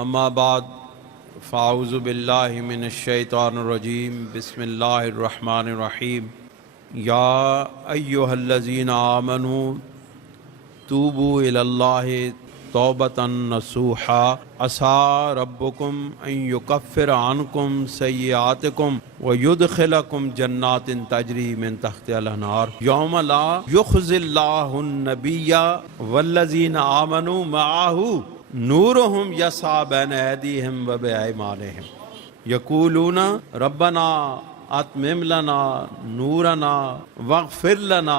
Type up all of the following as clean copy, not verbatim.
اما بعد فاعوذ باللہ من الشیطان الرجیم بسم اللہ الرحمن الرحیم یا ایہا الذین آمنوا توبوا الی اللہ توبۃ نصوحا عسیٰ ربکم ان یکفر عنکم سیئاتکم ویدخلکم جنات تجری من تحتہا الانہار یوم لا یخزی اللہ النبی والذین آمنوا معہ نورہم یسعی بین ایدیہم و بایمانہم یقولون ربنا اتمم لنا نورنا واغفر لنا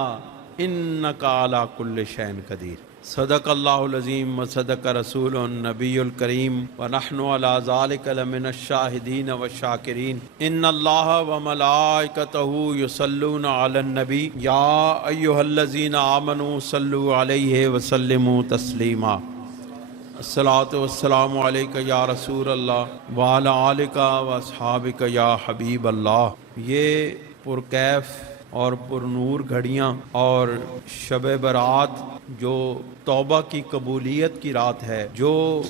انک علی کل شیء قدیر۔ صدق اللہ العظیم و صدق رسول النبی الکریم ونحن علی ذلک لمن الشاہدین والشاکرین۔ ان اللہ وملائکتہ یصلون علی النبی یا ایہا الذین آمنوا صلوا علیہ وسلموا تسلیما۔ الصلاۃ والسلام علیک یا رسول اللہ وعلی آلک واصحابک یا حبیب اللہ۔ یہ پرکیف اور پر نور گھڑیاں اور شب برات جو توبہ کی قبولیت کی رات ہے، جو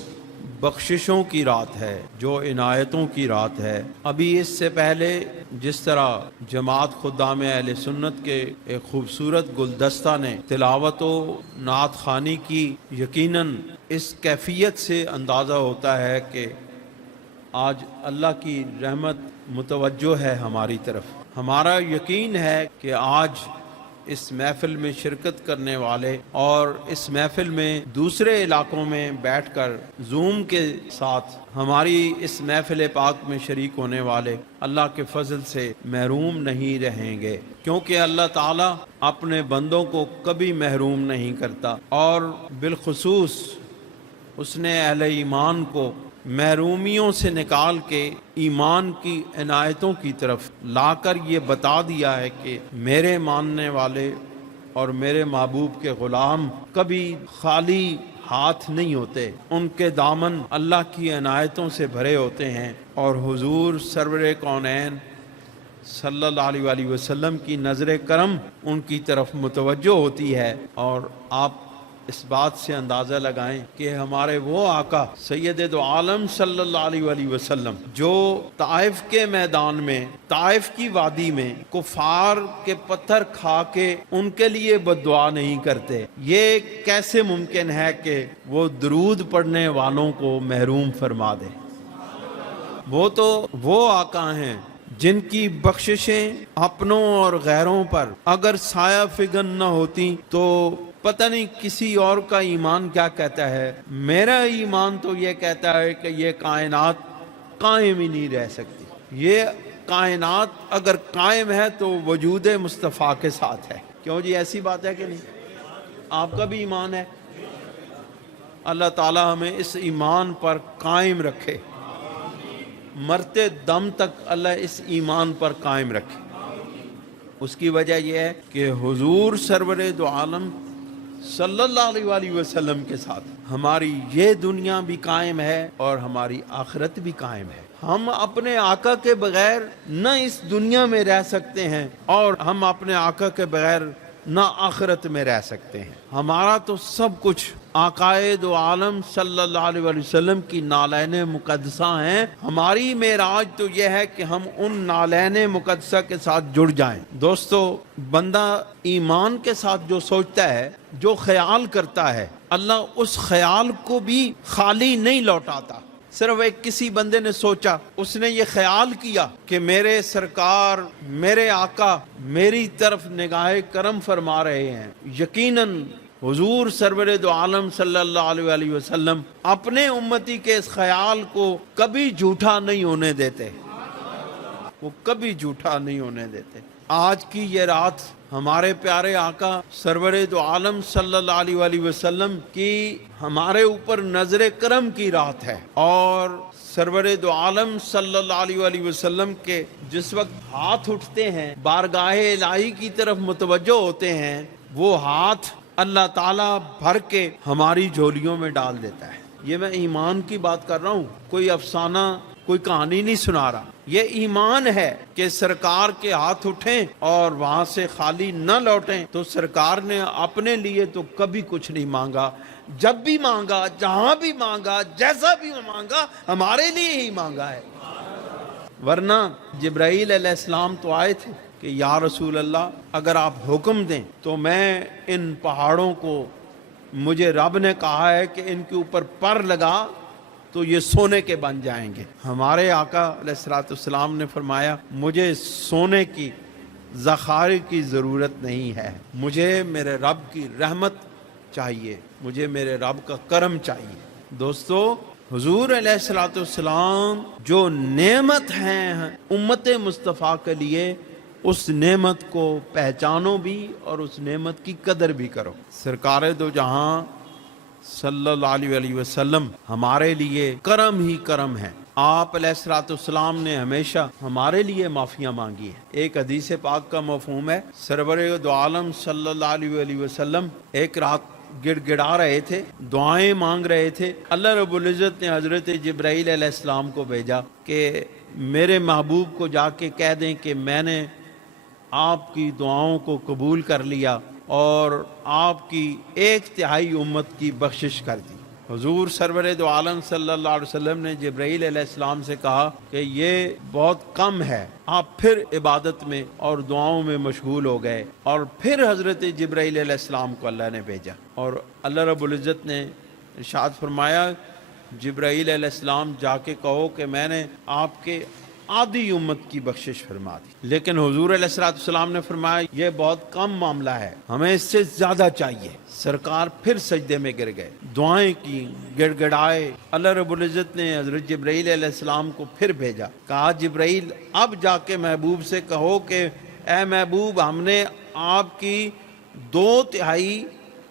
بخششوں کی رات ہے، جو عنایتوں کی رات ہے، ابھی اس سے پہلے جس طرح جماعت خدام اہل سنت کے ایک خوبصورت گلدستہ نے تلاوت و نعت خوانی کی، یقیناً اس کیفیت سے اندازہ ہوتا ہے کہ آج اللہ کی رحمت متوجہ ہے ہماری طرف۔ ہمارا یقین ہے کہ آج اس محفل میں شرکت کرنے والے اور اس محفل میں دوسرے علاقوں میں بیٹھ کر زوم کے ساتھ ہماری اس محفل پاک میں شریک ہونے والے اللہ کے فضل سے محروم نہیں رہیں گے، کیونکہ اللہ تعالیٰ اپنے بندوں کو کبھی محروم نہیں کرتا، اور بالخصوص اس نے اہل ایمان کو محرومیوں سے نکال کے ایمان کی عنایتوں کی طرف لا کر یہ بتا دیا ہے کہ میرے ماننے والے اور میرے محبوب کے غلام کبھی خالی ہاتھ نہیں ہوتے، ان کے دامن اللہ کی عنایتوں سے بھرے ہوتے ہیں، اور حضور سرور کونین صلی اللہ علیہ وآلہ وسلم کی نظر کرم ان کی طرف متوجہ ہوتی ہے۔ اور آپ اس بات سے اندازہ لگائیں کہ ہمارے وہ آقا سید دو عالم صلی اللہ علیہ وآلہ وسلم جو طائف کے میدان میں، طائف کی وادی میں کفار کے پتھر کھا کے ان کے لیے بد دعا نہیں کرتے، یہ کیسے ممکن ہے کہ وہ درود پڑھنے والوں کو محروم فرما دے؟ وہ تو وہ آقا ہیں جن کی بخششیں اپنوں اور غیروں پر اگر سایہ فگن نہ ہوتی تو پتہ نہیں کسی اور کا ایمان کیا کہتا ہے۔ میرا ایمان تو یہ کہتا ہے کہ یہ کائنات قائم ہی نہیں رہ سکتی۔ یہ کائنات اگر قائم ہے تو وجود مصطفیٰ کے ساتھ ہے۔ کیوں جی، ایسی بات ہے کہ نہیں؟ آپ کا بھی ایمان ہے؟ اللہ تعالی ہمیں اس ایمان پر قائم رکھے، مرتے دم تک اللہ اس ایمان پر قائم رکھے۔ اس کی وجہ یہ ہے کہ حضور سرور دو عالم صلی اللہ علیہ وآلہ وسلم کے ساتھ ہماری یہ دنیا بھی قائم ہے اور ہماری آخرت بھی قائم ہے۔ ہم اپنے آقا کے بغیر نہ اس دنیا میں رہ سکتے ہیں، اور ہم اپنے آقا کے بغیر نہ آخرت میں رہ سکتے ہیں۔ ہمارا تو سب کچھ آقائے دو عالم صلی اللہ علیہ وآلہ وسلم کی نالین مقدسہ ہیں۔ ہماری معراج تو یہ ہے کہ ہم ان نالین مقدسہ کے ساتھ جڑ جائیں۔ دوستو، بندہ ایمان کے ساتھ جو سوچتا ہے، جو خیال کرتا ہے، اللہ اس خیال کو بھی خالی نہیں لوٹاتا۔ صرف ایک کسی بندے نے سوچا، اس نے یہ خیال کیا کہ میرے سرکار، میرے آقا میری طرف نگاہ کرم فرما رہے ہیں، یقیناً حضور سرور دو عالم صلی اللہ علیہ وآلہ وسلم اپنے امتی کے اس خیال کو کبھی جھوٹا نہیں ہونے دیتے، وہ کبھی جھوٹا نہیں ہونے دیتے۔ آج کی یہ رات ہمارے پیارے آقا سرور دو عالم صلی اللہ علیہ وآلہ وسلم کی ہمارے اوپر نظر کرم کی رات ہے، اور سرور دو عالم صلی اللہ علیہ وآلہ وسلم کے جس وقت ہاتھ اٹھتے ہیں، بارگاہ الہی کی طرف متوجہ ہوتے ہیں، وہ ہاتھ اللہ تعالیٰ بھر کے ہماری جھولیوں میں ڈال دیتا ہے۔ یہ میں ایمان کی بات کر رہا ہوں، کوئی افسانہ، کوئی کہانی نہیں سنا رہا۔ یہ ایمان ہے کہ سرکار کے ہاتھ اٹھیں اور وہاں سے خالی نہ لوٹیں، تو سرکار نے اپنے لیے تو کبھی کچھ نہیں مانگا، جب بھی مانگا، جہاں بھی مانگا، جیسا بھی مانگا، ہمارے لیے ہی مانگا ہے۔ ورنہ جبرائیل علیہ السلام تو آئے تھے کہ یا رسول اللہ اگر آپ حکم دیں تو میں ان پہاڑوں کو، مجھے رب نے کہا ہے کہ ان کے اوپر پر لگا تو یہ سونے کے بن جائیں گے۔ ہمارے آقا علیہ الصلوۃ والسلام نے فرمایا مجھے سونے کی ذخائر کی ضرورت نہیں ہے، مجھے میرے رب کی رحمت چاہیے، مجھے میرے رب کا کرم چاہیے۔ دوستو، حضور علیہ الصلوۃ والسلام جو نعمت ہیں امت مصطفیٰ کے لیے، اس نعمت کو پہچانو بھی اور اس نعمت کی قدر بھی کرو۔ سرکار دو جہاں صلی اللہ علیہ وسلم ہمارے لیے کرم ہی کرم ہے۔ آپ علیہ الصلوۃ والسلام نے ہمیشہ ہمارے لیے معافیاں مانگی ہیں۔ ایک حدیث پاک کا مفہوم ہے، سرور دو عالم صلی اللہ علیہ وسلم ایک رات گڑ گڑا رہے تھے، دعائیں مانگ رہے تھے۔ اللہ رب العزت نے حضرت جبرائیل علیہ السلام کو بھیجا کہ میرے محبوب کو جا کے کہہ دیں کہ میں نے آپ کی دعاؤں کو قبول کر لیا اور آپ کی 1/3 امت کی بخشش کر دی۔ حضور سرور دو عالم صلی اللہ علیہ وسلم نے جبرائیل علیہ السلام سے کہا کہ یہ بہت کم ہے۔ آپ پھر عبادت میں اور دعاؤں میں مشغول ہو گئے، اور پھر حضرت جبرائیل علیہ السلام کو اللہ نے بھیجا، اور اللہ رب العزت نے ارشاد فرمایا جبرائیل علیہ السلام جا کے کہو کہ میں نے آپ کے آدھی امت کی بخشش فرما دی۔ لیکن حضور علیہ السلام نے فرمایا یہ بہت کم معاملہ ہے، ہمیں اس سے زیادہ چاہیے۔ سرکار پھر سجدے میں گر گئے، دعائیں کی، گڑ گڑائے۔ اللہ رب العزت نے حضرت جبرائیل علیہ السلام کو پھر بھیجا، کہا جبرائیل اب جا کے محبوب سے کہو کہ اے محبوب ہم نے آپ کی 2/3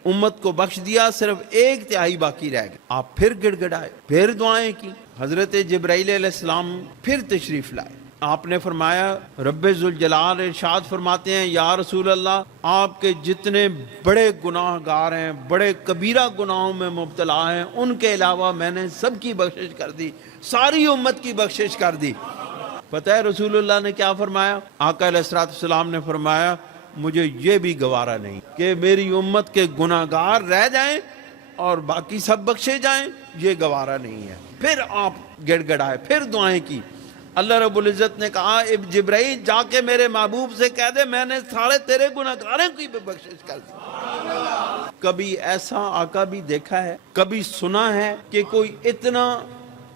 امت کو بخش دیا، صرف 1/3 باقی رہ گئی۔ آپ پھر گڑ گڑائے، پھر دعائیں کی۔ حضرت جبرائیل علیہ السلام پھر تشریف لائے۔ آپ نے فرمایا رب ذوالجلال ارشاد فرماتے ہیں یا رسول اللہ آپ کے جتنے بڑے گناہ گار ہیں، بڑے کبیرہ گناہوں میں مبتلا ہیں، ان کے علاوہ میں نے سب کی بخشش کر دی، ساری امت کی بخشش کر دی۔ پتہ ہے رسول اللہ نے کیا فرمایا؟ آقا علیہ السلام نے فرمایا مجھے یہ بھی گوارا نہیں کہ میری امت کے گناہ گار رہ جائیں اور باقی سب بخشے جائیں، یہ گوارا نہیں ہے۔ پھر آپ گڑ گڑائے، پھر دعائیں کی۔ اللہ رب العزت نے کہا اب جبرائیل جا کے میرے محبوب سے کہہ دے میں نے سارے تیرے گناہ گاروں کی بھی بخشش کر دی۔ کبھی ایسا آقا بھی دیکھا ہے، کبھی سنا ہے کہ کوئی اتنا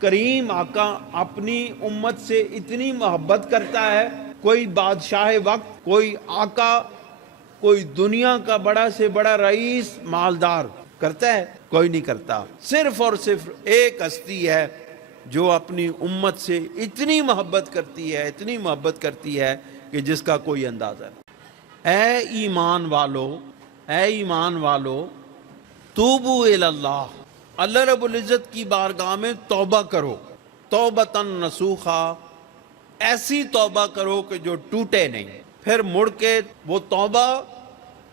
کریم آقا اپنی امت سے اتنی محبت کرتا ہے؟ کوئی بادشاہ وقت، کوئی آقا، کوئی دنیا کا بڑا سے بڑا رئیس مالدار کرتا ہے؟ کوئی نہیں کرتا۔ صرف اور صرف ایک ہستی ہے جو اپنی امت سے اتنی محبت کرتی ہے، اتنی محبت کرتی ہے کہ جس کا کوئی اندازہ نہیں۔ اے ایمان والو، اے ایمان والو، توبو اللہ، اللہ رب العزت کی بارگاہ میں توبہ کرو، توبۃ نصوحا، ایسی توبہ کرو کہ جو ٹوٹے نہیں۔ پھر مڑ کے وہ توبہ،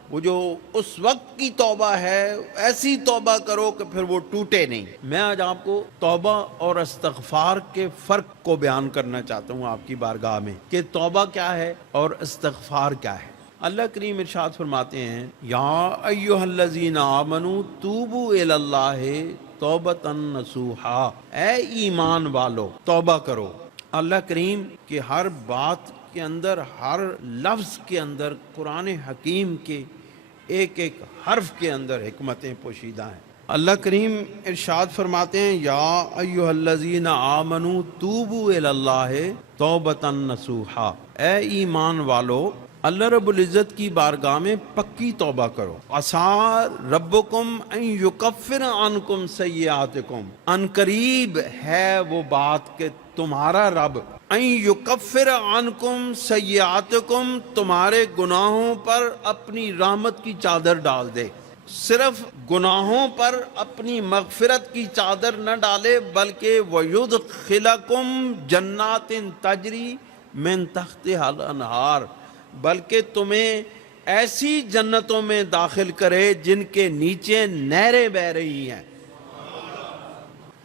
وہ جو اس وقت کی توبہ ہے، ایسی توبہ کرو کہ پھر وہ ٹوٹے نہیں۔ میں آج آپ کو توبہ اور استغفار کے فرق کو بیان کرنا چاہتا ہوں آپ کی بارگاہ میں کہ توبہ کیا ہے اور استغفار کیا ہے۔ اللہ کریم ارشاد فرماتے ہیں یا ایھا الذین آمنوا توبوا الی اللہ توبۃ نصوحا، اے ایمان والو توبہ کرو۔ اللہ کریم کی ہر بات کے اندر، ہر لفظ کے اندر، قرآن حکیم کے ایک ایک حرف کے اندر حکمتیں پوشیدہ ہیں۔ اللہ کریم ارشاد فرماتے ہیں یا ایھا الذین آمنوا توبوا الی اللہ توبۃ نصوحا، اے ایمان والو اللہ رب العزت کی بارگاہ میں پکی توبہ کرو۔ عسیٰ ربکم ان یکفر عنکم سیئاتکم، ان قریب ہے وہ بات کہ تمہارا رب ان یکفر عنکم سیئاتکم، تمہارے گناہوں پر اپنی رحمت کی چادر ڈال دے۔ صرف گناہوں پر اپنی مغفرت کی چادر نہ ڈالے بلکہ وَيُدْخِلَكُمْ جَنَّاتٍ تَجْرِي مِن تَحْتِهَا الْأَنْهَارُ، بلکہ تمہیں ایسی جنتوں میں داخل کرے جن کے نیچے نہریں بہہ رہی ہیں۔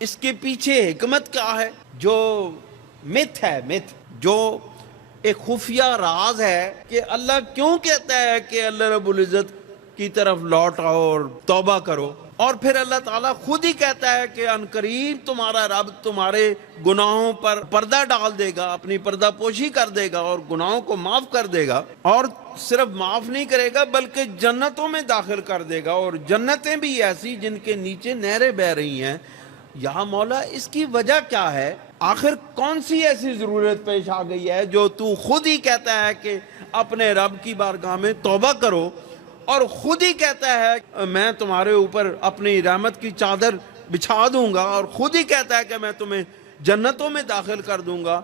اس کے پیچھے حکمت کیا ہے؟ جو مت ہے، مت جو ایک خفیہ راز ہے کہ اللہ کیوں کہتا ہے کہ اللہ رب العزت کی طرف لوٹ آؤ اور توبہ کرو۔ اور پھر اللہ تعالیٰ خود ہی کہتا ہے کہ ان قریب تمہارا رب تمہارے گناہوں پر پردہ ڈال دے گا، اپنی پردہ پوشی کر دے گا اور گناہوں کو معاف کر دے گا، اور صرف معاف نہیں کرے گا بلکہ جنتوں میں داخل کر دے گا، اور جنتیں بھی ایسی جن کے نیچے نہریں بہہ رہی ہیں۔ یا مولا اس کی وجہ کیا ہے؟ آخر کون سی ایسی ضرورت پیش آ گئی ہے جو تو خود ہی کہتا ہے کہ اپنے رب کی بارگاہ میں توبہ کرو، اور خود ہی کہتا ہے میں تمہارے اوپر اپنی رحمت کی چادر بچھا دوں گا، اور خود ہی کہتا ہے کہ میں تمہیں جنتوں میں داخل کر دوں گا؟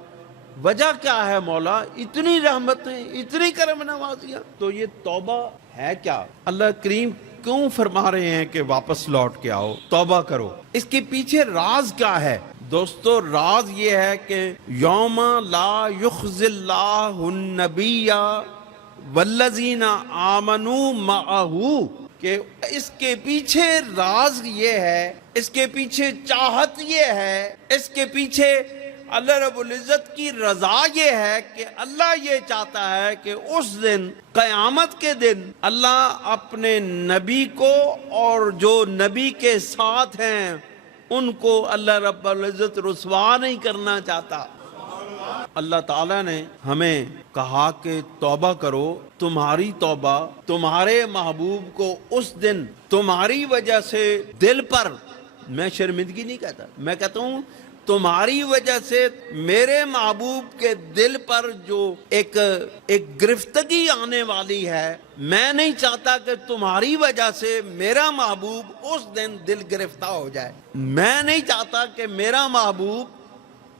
وجہ کیا ہے مولا؟ اتنی رحمتیں، اتنی کرم نوازیاں، تو یہ توبہ ہے کیا؟ اللہ کریم کیوں فرما رہے ہیں کہ واپس لوٹ کے آؤ، توبہ کرو؟ اس کے پیچھے راز کیا ہے دوستو؟ راز یہ ہے کہ یوم لا یخزی اللہ النبی والذین آمنوا معہ، کہ اس کے پیچھے راز یہ ہے، اس کے پیچھے چاہت یہ ہے، اس کے پیچھے اللہ رب العزت کی رضا یہ ہے کہ اللہ یہ چاہتا ہے کہ اس دن، قیامت کے دن، اللہ اپنے نبی کو اور جو نبی کے ساتھ ہیں ان کو اللہ رب العزت رسوا نہیں کرنا چاہتا۔ اللہ تعالیٰ نے ہمیں کہا کہ توبہ کرو، تمہاری توبہ تمہارے محبوب کو اس دن تمہاری وجہ سے دل پر، میں شرمندگی نہیں کہتا، میں کہتا ہوں تمہاری وجہ سے میرے محبوب کے دل پر جو ایک گرفتگی آنے والی ہے، میں نہیں چاہتا کہ تمہاری وجہ سے میرا محبوب اس دن دل گرفتہ ہو جائے۔ میں نہیں چاہتا کہ میرا محبوب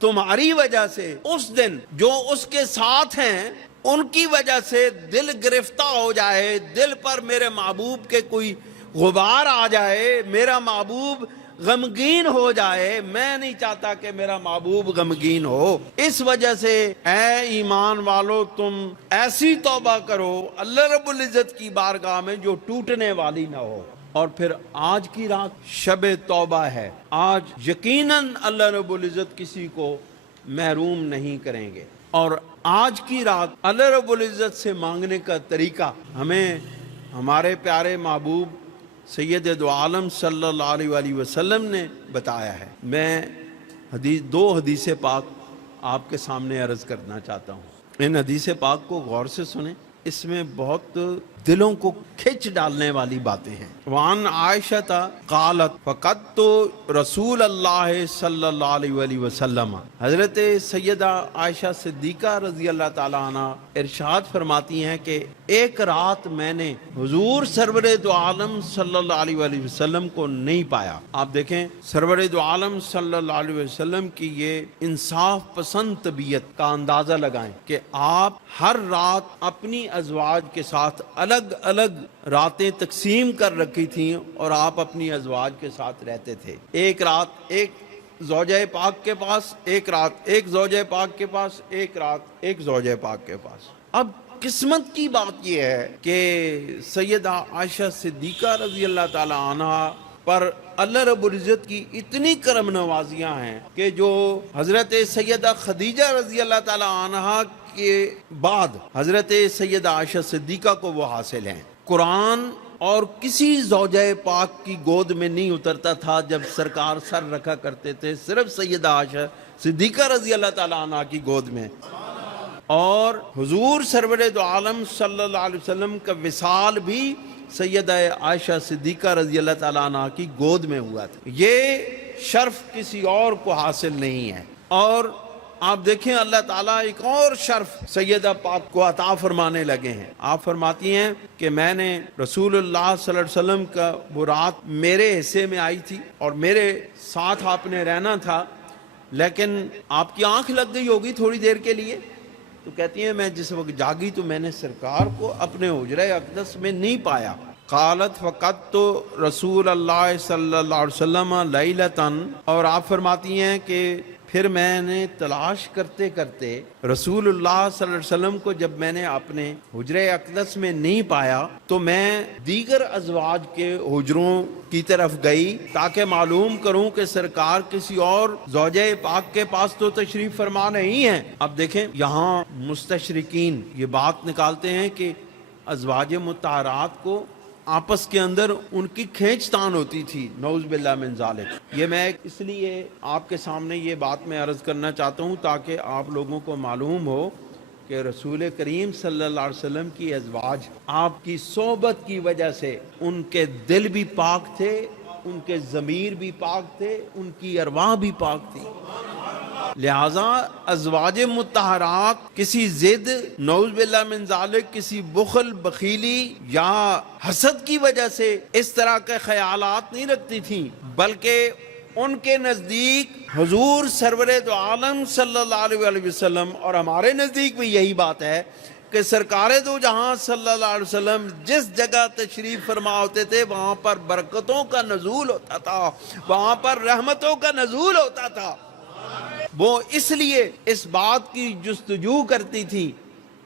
تمہاری وجہ سے اس دن جو اس کے ساتھ ہیں ان کی وجہ سے دل گرفتہ ہو جائے، دل پر میرے محبوب کے کوئی غبار آ جائے، میرا محبوب غمگین ہو جائے۔ میں نہیں چاہتا کہ میرا محبوب غمگین ہو۔ اس وجہ سے اے ایمان والو، تم ایسی توبہ کرو اللہ رب العزت کی بارگاہ میں جو ٹوٹنے والی نہ ہو۔ اور پھر آج کی رات شب توبہ ہے، آج یقیناً اللہ رب العزت کسی کو محروم نہیں کریں گے، اور آج کی رات اللہ رب العزت سے مانگنے کا طریقہ ہمیں ہمارے پیارے محبوب سید دو عالم صلی اللہ علیہ وآلہ وسلم نے بتایا ہے۔ میں دو حدیث پاک آپ کے سامنے عرض کرنا چاہتا ہوں۔ ان حدیث پاک کو غور سے سنیں، اس میں بہت دلوں کو کھچ ڈالنے والی باتیں ہیں۔ وعن عائشہ قالت فقدت رسول اللہ صلی اللہ علیہ وآلہ وسلم، حضرت سیدہ عائشہ صدیقہ رضی اللہ تعالی عنہ ارشاد فرماتی ہیں کہ ایک رات میں نے حضور سرور دو عالم صلی اللہ علیہ وآلہ وسلم کو نہیں پایا۔ آپ دیکھیں سرور دو عالم صلی اللہ علیہ وسلم کی یہ انصاف پسند طبیعت کا اندازہ لگائیں کہ آپ ہر رات اپنی ازواج کے ساتھ الگ الگ راتیں تقسیم کر رکھی تھیں اور آپ اپنی ازواج کے ساتھ رہتے تھے۔ ایک رات ایک زوجہ پاک کے پاس، ایک رات ایک زوجہ پاک کے پاس، ایک رات ایک زوجہ پاک کے پاس۔ اب قسمت کی بات یہ ہے کہ سیدہ عائشہ صدیقہ رضی اللہ تعالی عنہ پر اللہ رب العزت کی اتنی کرم نوازیاں ہیں کہ جو حضرت سیدہ خدیجہ رضی اللہ تعالی عنہ کے بعد حضرت سیدہ عائشہ صدیقہ کو وہ حاصل ہیں۔ قرآن اور کسی زوجہ پاک کی گود میں نہیں اترتا تھا جب سرکار سر رکھا کرتے تھے، صرف سیدہ عائشہ صدیقہ رضی اللہ تعالی عنہ کی گود میں، اور حضور سرور دو عالم صلی اللہ علیہ وسلم کا وصال بھی سیدہ عائشہ صدیقہ رضی اللہ تعالی عنہ کی گود میں ہوا تھا۔ یہ شرف کسی اور کو حاصل نہیں ہے۔ اور آپ دیکھیں اللہ تعالیٰ ایک اور شرف سیدہ پاک کو عطا فرمانے لگے ہیں۔ آپ فرماتی ہیں کہ میں نے رسول اللہ صلی اللہ علیہ وسلم کا وہ رات میرے حصے میں آئی تھی اور میرے ساتھ آپ نے رہنا تھا، لیکن آپ کی آنکھ لگ گئی ہوگی تھوڑی دیر کے لیے، تو کہتی ہیں میں جس وقت جاگی تو میں نے سرکار کو اپنے حجرہ اقدس میں نہیں پایا۔ قالت فقدت رسول اللہ صلی اللہ علیہ وسلم لیلتاً، اور آپ فرماتی ہیں کہ پھر میں نے تلاش کرتے کرتے رسول اللہ صلی اللہ علیہ وسلم کو جب میں نے اپنے حجرہ اقدس میں نہیں پایا تو میں دیگر ازواج کے حجروں کی طرف گئی تاکہ معلوم کروں کہ سرکار کسی اور زوجہ پاک کے پاس تو تشریف فرما نہیں ہے۔ اب دیکھیں یہاں مستشرقین یہ بات نکالتے ہیں کہ ازواج مطہرات کو آپس کے اندر ان کی کھینچ تان ہوتی تھی، نعوذ باللہ من ذالک۔ یہ میں اس لیے آپ کے سامنے یہ بات میں عرض کرنا چاہتا ہوں تاکہ آپ لوگوں کو معلوم ہو کہ رسول کریم صلی اللہ علیہ وسلم کی ازواج آپ کی صحبت کی وجہ سے ان کے دل بھی پاک تھے، ان کے ضمیر بھی پاک تھے، ان کی ارواح بھی پاک تھی۔ لہٰذا ازواج مطہرات کسی ضد، نعوذ باللہ من ذالک، کسی بخل، بخیلی یا حسد کی وجہ سے اس طرح کے خیالات نہیں رکھتی تھیں، بلکہ ان کے نزدیک حضور سرور دو عالم صلی اللہ علیہ وسلم، اور ہمارے نزدیک بھی یہی بات ہے کہ سرکار دو جہاں صلی اللہ علیہ وسلم جس جگہ تشریف فرما ہوتے تھے وہاں پر برکتوں کا نزول ہوتا تھا، وہاں پر رحمتوں کا نزول ہوتا تھا۔ وہ اس لیے اس بات کی جستجو کرتی تھی،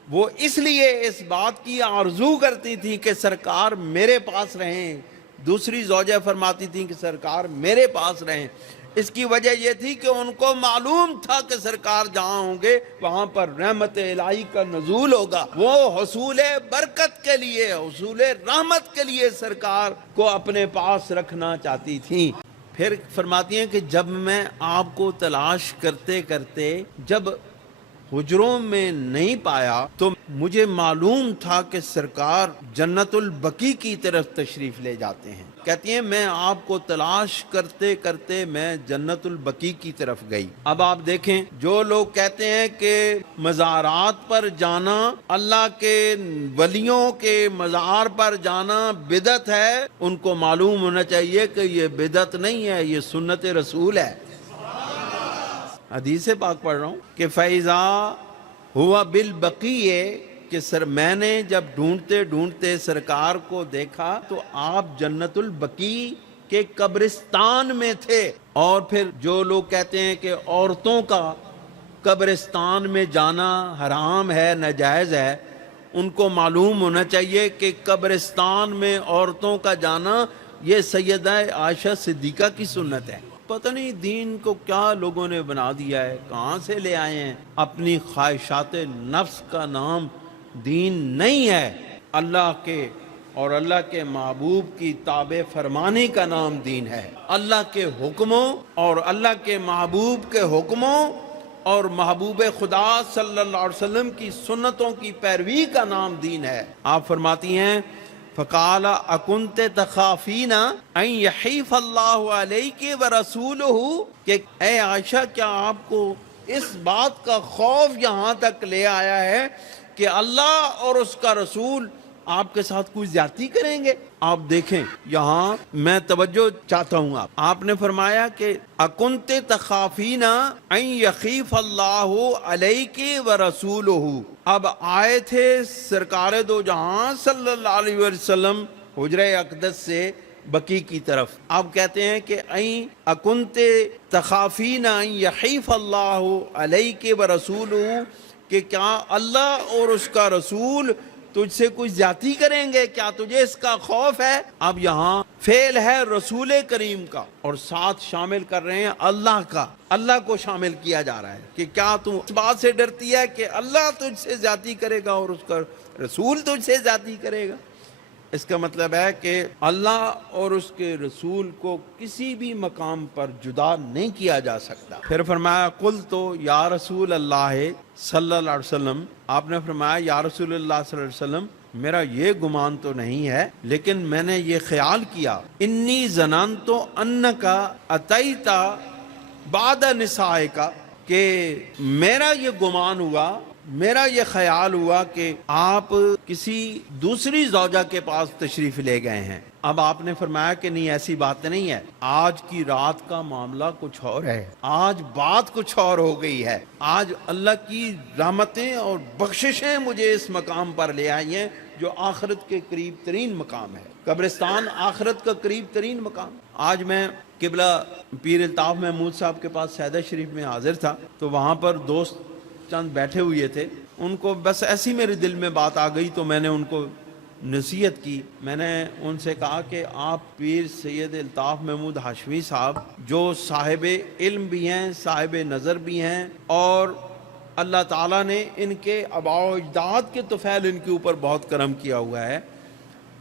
وہ اس لیے اس بات کی آرزو کرتی تھی کہ سرکار میرے پاس رہیں۔ دوسری زوجہ فرماتی تھیں کہ سرکار میرے پاس رہیں۔ اس کی وجہ یہ تھی کہ ان کو معلوم تھا کہ سرکار جہاں ہوں گے وہاں پر رحمت الہی کا نزول ہوگا۔ وہ حصول برکت کے لیے، حصول رحمت کے لیے سرکار کو اپنے پاس رکھنا چاہتی تھیں۔ پھر فرماتی ہیں کہ جب میں آپ کو تلاش کرتے کرتے جب حجروں میں نہیں پایا تو مجھے معلوم تھا کہ سرکار جنت البقیع کی طرف تشریف لے جاتے ہیں۔ کہتی ہیں میں آپ کو تلاش کرتے کرتے میں جنت البقیع کی طرف گئی۔ اب آپ دیکھیں، جو لوگ کہتے ہیں کہ مزارات پر جانا، اللہ کے ولیوں کے مزار پر جانا بدعت ہے، ان کو معلوم ہونا چاہیے کہ یہ بدعت نہیں ہے، یہ سنت رسول ہے۔ حدیث پاک پڑھ رہا ہوں کہ فَإِذَا هُوَ بِالْبَقِيعِ، کہ میں نے جب ڈھونڈتے ڈھونڈتے سرکار کو دیکھا تو آپ جنت البقیع کے قبرستان میں تھے۔ اور پھر جو لوگ کہتے ہیں کہ عورتوں کا قبرستان میں جانا حرام ہے، ناجائز ہے، ان کو معلوم ہونا چاہیے کہ قبرستان میں عورتوں کا جانا یہ سیدہ عائشہ صدیقہ کی سنت ہے۔ پتہ نہیں دین کو کیا لوگوں نے بنا دیا ہے، کہاں سے لے آئے ہیں۔ اپنی خواہشات نفس کا نام دین نہیں ہے، اللہ کے اور اللہ کے محبوب کی تابع فرمانی کا نام دین ہے۔ اللہ کے حکموں اور اللہ کے محبوب کے حکموں اور محبوب خدا صلی اللہ علیہ وسلم کی سنتوں کی پیروی کا نام دین ہے۔ آپ فرماتی ہیں فقال اکنت تخافین ان یحیف اللہ علیک ورسولہ، کہ اے عائشہ کیا آپ کو اس بات کا خوف یہاں تک لے آیا ہے کہ اللہ اور اس کا رسول آپ کے ساتھ کوئی زیادتی کریں گے؟ آپ دیکھیں یہاں میں توجہ چاہتا ہوں، آپ نے فرمایا کہ اکنت تخافین ان یخیف اللہ علیک ورسولہ۔ اب آئے تھے سرکار دو جہاں صلی اللہ علیہ وسلم حجرہ اقدس سے بقیع کی طرف۔ آپ کہتے ہیں کہ این اکنت تخافین ان یحیف اللہ علیک ورسولہ، کہ کیا اللہ اور اس کا رسول تجھ سے کوئی زیادتی کریں گے، کیا تجھے اس کا خوف ہے؟ اب یہاں فعل ہے رسول کریم کا اور ساتھ شامل کر رہے ہیں اللہ کا، اللہ کو شامل کیا جا رہا ہے کہ کیا تم اس بات سے ڈرتی ہے کہ اللہ تجھ سے زیادتی کرے گا اور اس کا رسول تجھ سے زیادتی کرے گا؟ اس کا مطلب ہے کہ اللہ اور اس کے رسول کو کسی بھی مقام پر جدا نہیں کیا جا سکتا۔ پھر فرمایا قلت یا رسول اللہ صلی اللہ علیہ وسلم، آپ نے فرمایا یا رسول اللہ صلی اللہ علیہ وسلم میرا یہ گمان تو نہیں ہے، لیکن میں نے یہ خیال کیا انی ظننت انک اتیت بعد نسائک، کہ میرا یہ گمان ہوا، میرا یہ خیال ہوا کہ آپ کسی دوسری زوجہ کے پاس تشریف لے گئے ہیں۔ اب آپ نے فرمایا کہ نہیں، ایسی بات نہیں ہے، آج کی رات کا معاملہ کچھ اور ہے، آج بات کچھ اور ہو گئی ہے، آج اللہ کی رحمتیں اور بخششیں مجھے اس مقام پر لے آئی ہیں جو آخرت کے قریب ترین مقام ہے۔ قبرستان آخرت کا قریب ترین مقام۔ آج میں قبلہ پیر الطاف محمود صاحب کے پاس سیدہ شریف میں حاضر تھا، تو وہاں پر دوست چند بیٹھے ہوئے تھے، ان کو بس ایسی میرے دل میں بات آ گئی تو میں نے ان کو نصیحت کی۔ میں نے ان سے کہا کہ آپ پیر سید الطاف محمود ہاشمی صاحب جو صاحب علم بھی ہیں، صاحب نظر بھی ہیں، اور اللہ تعالیٰ نے ان کے آباء و اجداد کے طفیل ان کے اوپر بہت کرم کیا ہوا ہے،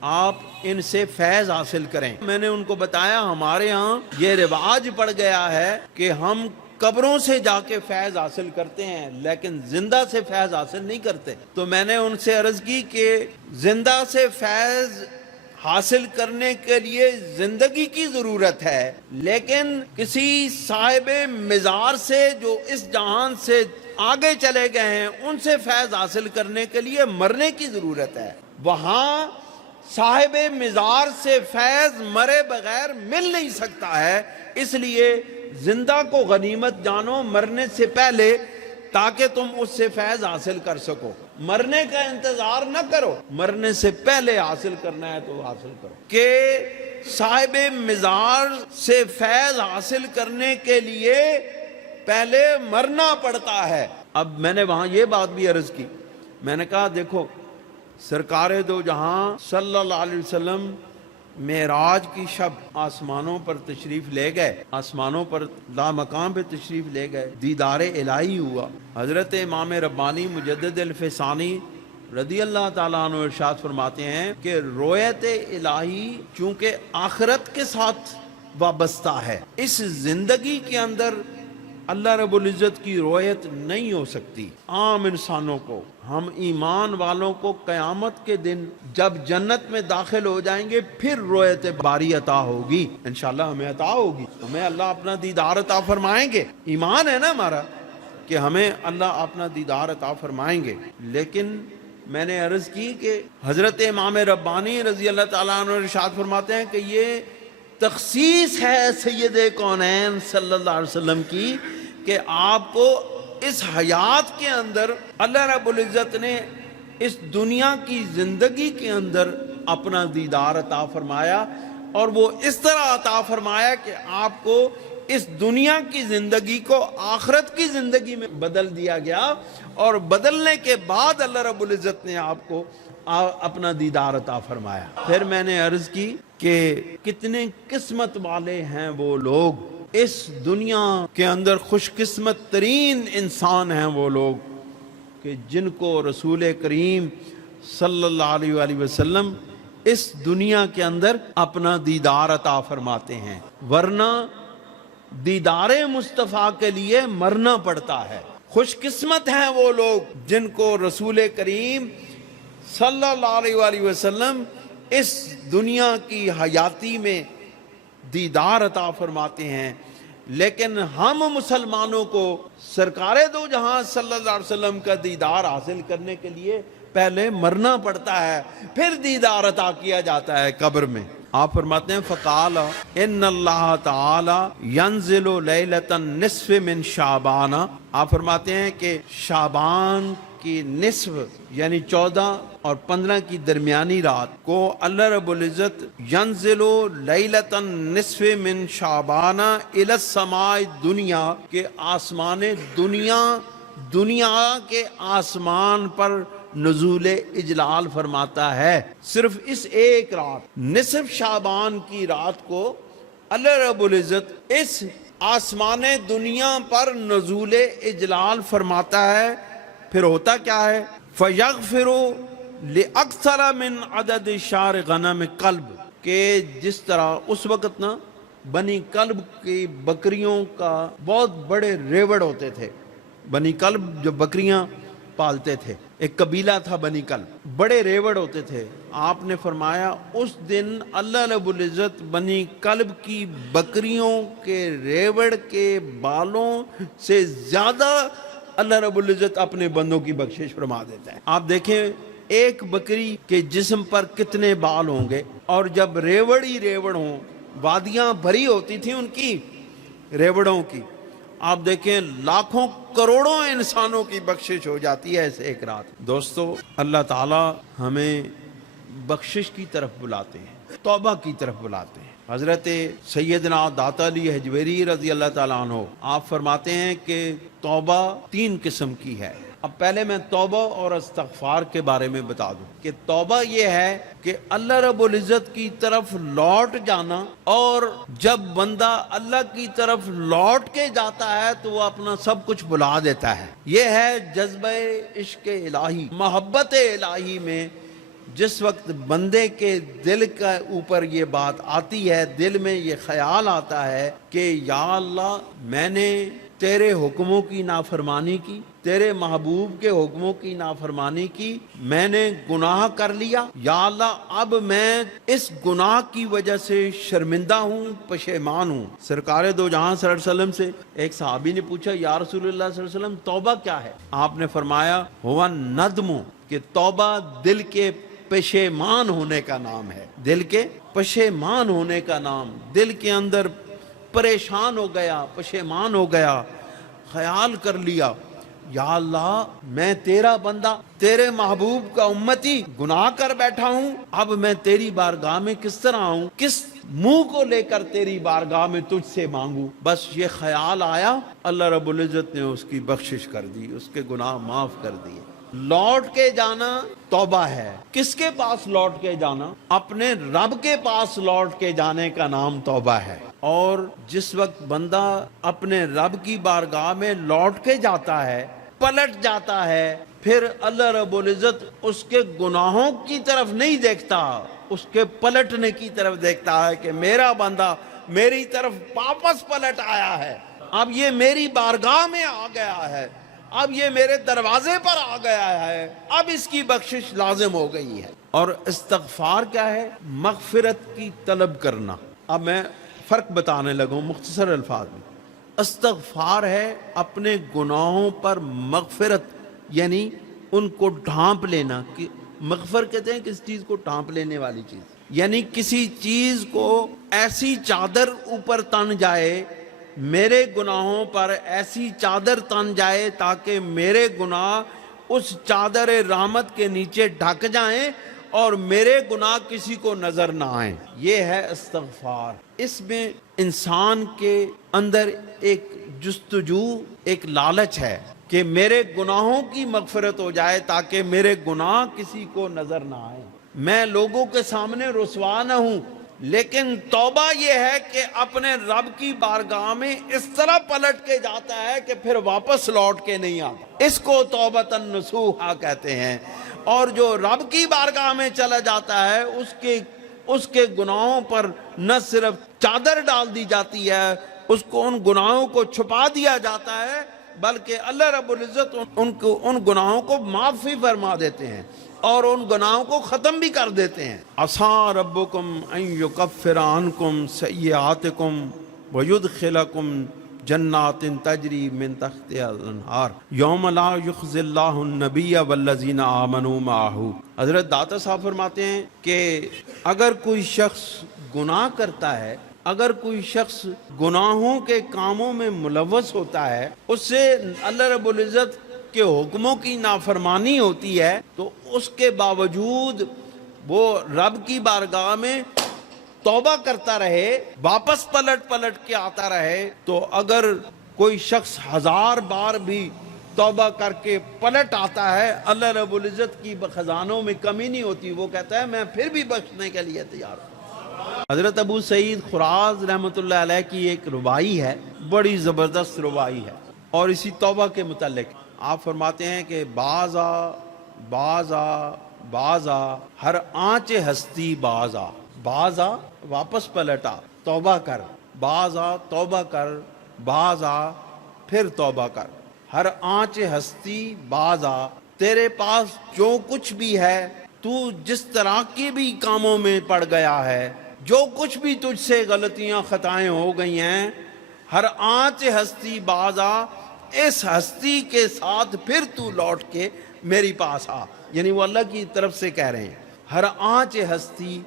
آپ ان سے فیض حاصل کریں۔ میں نے ان کو بتایا ہمارے ہاں یہ رواج پڑ گیا ہے کہ ہم قبروں سے جا کے فیض حاصل کرتے ہیں لیکن زندہ سے فیض حاصل نہیں کرتے۔ تو میں نے ان سے عرض کی کہ زندہ سے فیض حاصل کرنے کے لیے زندگی کی ضرورت ہے، لیکن کسی صاحب مزار سے جو اس جہان سے آگے چلے گئے ہیں ان سے فیض حاصل کرنے کے لیے مرنے کی ضرورت ہے۔ وہاں صاحب مزار سے فیض مرے بغیر مل نہیں سکتا ہے، اس لیے زندہ کو غنیمت جانو مرنے سے پہلے، تاکہ تم اس سے فیض حاصل کر سکو۔ مرنے کا انتظار نہ کرو، مرنے سے پہلے حاصل کرنا ہے تو حاصل کرو۔ کہ صاحب مزار سے فیض حاصل کرنے کے لیے پہلے مرنا پڑتا ہے۔ اب میں نے وہاں یہ بات بھی عرض کی، میں نے کہا دیکھو سرکار دو جہاں صلی اللہ علیہ وسلم معراج کی شب آسمانوں پر تشریف لے گئے، آسمانوں پر لامقام پہ تشریف لے گئے، دیدار الہی ہوا۔ حضرت امام ربانی مجدد الفسانی رضی اللہ تعالیٰ عنہ ارشاد فرماتے ہیں کہ رویت الہی چونکہ آخرت کے ساتھ وابستہ ہے، اس زندگی کے اندر اللہ رب العزت کی رویت نہیں ہو سکتی۔ عام انسانوں کو، ہم ایمان والوں کو قیامت کے دن جب جنت میں داخل ہو جائیں گے پھر رویت باری عطا ہوگی، انشاءاللہ ہمیں عطا ہوگی، ہمیں اللہ اپنا دیدار عطا فرمائیں گے۔ ایمان ہے نا ہمارا کہ ہمیں اللہ اپنا دیدار عطا فرمائیں گے۔ لیکن میں نے عرض کی کہ حضرت امام ربانی رضی اللہ تعالیٰ عنہ ارشاد فرماتے ہیں کہ یہ تخصیص ہے سید کونین صلی اللہ علیہ وسلم کی کہ آپ کو اس حیات کے اندر اللہ رب العزت نے اس دنیا کی زندگی کے اندر اپنا دیدار عطا فرمایا، اور وہ اس طرح عطا فرمایا کہ آپ کو اس دنیا کی زندگی کو آخرت کی زندگی میں بدل دیا گیا، اور بدلنے کے بعد اللہ رب العزت نے آپ کو اپنا دیدار عطا فرمایا۔ پھر میں نے عرض کی کہ کتنے قسمت والے ہیں وہ لوگ، اس دنیا کے اندر خوش قسمت ترین انسان ہیں وہ لوگ کہ جن کو رسول کریم صلی اللہ علیہ وآلہ وسلم اس دنیا کے اندر اپنا دیدار عطا فرماتے ہیں، ورنہ دیدار مصطفیٰ کے لیے مرنا پڑتا ہے۔ خوش قسمت ہیں وہ لوگ جن کو رسول کریم صلی اللہ علیہ وآلہ وسلم اس دنیا کی حیاتی میں دیدار عطا فرماتے ہیں۔ لیکن ہم مسلمانوں کو سرکار دو جہاں صلی اللہ علیہ وسلم کا دیدار حاصل کرنے کے لیے پہلے مرنا پڑتا ہے، پھر دیدار عطا کیا جاتا ہے قبر میں۔ آپ فرماتے ہیں فقال ان اللہ تعالی ینزل لیلۃ النصف من شعبان، آپ فرماتے ہیں کہ شعبان کی نصف یعنی 14 اور 15 کی درمیانی رات کو اللہ رب العزت ینزل لیلۃ النصف من شعبان الی السماء الدنیا کے آسمان دنیا کے آسمان پر نزول اجلال فرماتا ہے۔ صرف اس ایک رات نصف شعبان کی رات کو اللہ رب العزت اس آسمان دنیا پر نزول اجلال فرماتا ہے۔ پھر ہوتا کیا ہے؟ فَيَغْفِرُ لِأَكْثَرَ مِنْ عَدَدِ شَعْرِ غَنَمِ قلب، کہ جس طرح اس وقت نا بنی کلب کی بکریوں کا بہت بڑے ریوڑ ہوتے تھے، بنی کلب جو بکریاں پالتے تھے، ایک قبیلہ تھا بنی کلب، بڑے ریوڑ ہوتے تھے۔ آپ نے فرمایا اس دن اللہ رب العزت بنی کلب کی بکریوں کے ریوڑ کے بالوں سے زیادہ اللہ رب العزت اپنے بندوں کی بخشش فرما دیتا ہے۔ آپ دیکھیں ایک بکری کے جسم پر کتنے بال ہوں گے، اور جب ریوڑ ہی ریوڑ ہوں، وادیاں بھری ہوتی تھیں ان کی ریوڑوں کی، آپ دیکھیں لاکھوں کروڑوں انسانوں کی بخشش ہو جاتی ہے اس ایک رات۔ دوستو اللہ تعالی ہمیں بخشش کی طرف بلاتے ہیں، توبہ کی طرف بلاتے ہیں۔ حضرت سیدنا داتا علی حجویری رضی اللہ تعالیٰ عنہ آپ فرماتے ہیں کہ توبہ 3 قسم کی ہے۔ اب پہلے میں توبہ اور استغفار کے بارے میں بتا دوں کہ توبہ یہ ہے کہ اللہ رب العزت کی طرف لوٹ جانا، اور جب بندہ اللہ کی طرف لوٹ کے جاتا ہے تو وہ اپنا سب کچھ بھلا دیتا ہے۔ یہ ہے جذبہ عشق الہی، محبت الہی میں جس وقت بندے کے دل کا اوپر یہ بات آتی ہے، دل میں یہ خیال آتا ہے کہ یا اللہ میں نے تیرے حکموں کی نافرمانی کی، تیرے محبوب کے حکموں کی نافرمانی کی، میں نے گناہ کر لیا، یا اللہ اب میں اس گناہ کی وجہ سے شرمندہ ہوں، پشیمان ہوں۔ سرکار دو جہاں صلی اللہ علیہ وسلم سے ایک صحابی نے پوچھا یا رسول اللہ صلی اللہ علیہ وسلم توبہ کیا ہے؟ آپ نے فرمایا ہوا ندم، کہ توبہ دل کے پشیمان ہونے کا نام ہے، دل کے پشیمان ہونے کا نام، دل کے اندر پریشان ہو گیا، پشیمان ہو گیا، خیال کر لیا یا اللہ میں تیرا بندہ، تیرے محبوب کا امتی، گناہ کر بیٹھا ہوں، اب میں تیری بارگاہ میں کس طرح آؤں، کس منہ کو لے کر تیری بارگاہ میں تجھ سے مانگوں؟ بس یہ خیال آیا، اللہ رب العزت نے اس کی بخشش کر دی، اس کے گناہ معاف کر دیے۔ لوٹ کے جانا توبہ ہے۔ کس کے پاس لوٹ کے جانا؟ اپنے رب کے پاس لوٹ کے جانے کا نام توبہ ہے۔ اور جس وقت بندہ اپنے رب کی بارگاہ میں لوٹ کے جاتا ہے، پلٹ جاتا ہے، پھر اللہ رب العزت اس کے گناہوں کی طرف نہیں دیکھتا، اس کے پلٹنے کی طرف دیکھتا ہے کہ میرا بندہ میری طرف واپس پلٹ آیا ہے، اب یہ میری بارگاہ میں آ گیا ہے، اب یہ میرے دروازے پر آ گیا ہے، اب اس کی بخشش لازم ہو گئی ہے۔ اور استغفار کیا ہے؟ مغفرت کی طلب کرنا۔ اب میں فرق بتانے لگوں مختصر الفاظ میں۔ استغفار ہے اپنے گناہوں پر مغفرت، یعنی ان کو ڈھانپ لینا۔ کہ مغفر کہتے ہیں کس چیز کو ڈھانپ لینے والی چیز، یعنی کسی چیز کو ایسی چادر اوپر تن جائے، میرے گناہوں پر ایسی چادر تن جائے تاکہ میرے گناہ اس چادر رحمت کے نیچے ڈھک جائیں اور میرے گناہ کسی کو نظر نہ آئیں۔ یہ ہے استغفار۔ اس میں انسان کے اندر ایک جستجو، ایک لالچ ہے کہ میرے گناہوں کی مغفرت ہو جائے تاکہ میرے گناہ کسی کو نظر نہ آئیں، میں لوگوں کے سامنے رسوا نہ ہوں۔ لیکن توبہ یہ ہے کہ اپنے رب کی بارگاہ میں اس طرح پلٹ کے جاتا ہے کہ پھر واپس لوٹ کے نہیں آتا، اس کو توبۃ نصوحا کہتے ہیں۔ اور جو رب کی بارگاہ میں چلا جاتا ہے اس کے گناہوں پر نہ صرف چادر ڈال دی جاتی ہے، اس کو ان گناہوں کو چھپا دیا جاتا ہے، بلکہ اللہ رب العزت ان گناہوں کو معافی فرما دیتے ہیں اور ان گناہوں کو ختم بھی کر دیتے ہیں۔ عسیٰ ربکم ان یکفر عنکم سیئاتکم ویدخلکم جنات تجری من تحتہا الانہار یوم لا یخزی اللہ النبی والذین آمنوا معہ۔ حضرت داتا صاحب فرماتے ہیں کہ اگر کوئی شخص گناہ کرتا ہے، اگر کوئی شخص گناہوں کے کاموں میں ملوث ہوتا ہے، اس سے اللہ رب العزت کے حکموں کی نافرمانی ہوتی ہے، تو اس کے باوجود وہ رب کی بارگاہ میں توبہ کرتا رہے، واپس پلٹ کے آتا رہے، تو اگر کوئی شخص 1000 بار بھی توبہ کر کے پلٹ آتا ہے، اللہ رب العزت کی خزانوں میں کمی نہیں ہوتی، وہ کہتا ہے میں پھر بھی بخشنے کے لیے تیار ہوں۔ حضرت ابو سعید خراز رحمۃ اللہ علیہ کی ایک ربائی ہے، بڑی زبردست ربائی ہے، اور اسی توبہ کے متعلق آپ فرماتے ہیں کہ بازا ہر آنچ ہستی بازا واپس پلٹا، توبہ کر، بازا توبہ کر، بازا پھر توبہ کر، ہر آنچ ہستی بازا، تیرے پاس جو کچھ بھی ہے، تو جس طرح کے بھی کاموں میں پڑ گیا ہے، جو کچھ بھی تجھ سے غلطیاں خطائیں ہو گئی ہیں، ہر آنچ ہستی بازا، اس ہستی کے ساتھ پھر تو لوٹ کے میری پاس آ۔ یعنی وہ اللہ کی طرف سے کہہ رہے ہیں ہر آنچ ہستی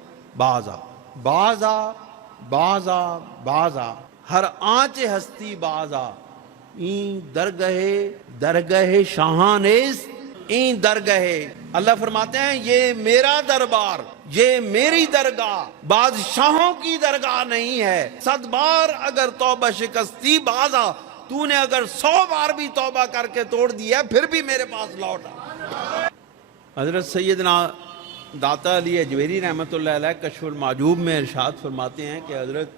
بازا ہر آنچ ہستی بازا، این درگہ شاہانیز این درگہ۔ اللہ فرماتے ہیں یہ میرا دربار، یہ میری درگاہ بادشاہوں کی درگاہ نہیں ہے۔ 100 بار اگر توبہ شکستی بازا، تو نے اگر 100 بار بھی توبہ کر کے توڑ دیا پھر بھی میرے پاس لوٹ آ۔ حضرت سیدنا داتا علی اجویری رحمۃ اللہ علیہ کشف المعجوب میں ارشاد فرماتے ہیں کہ حضرت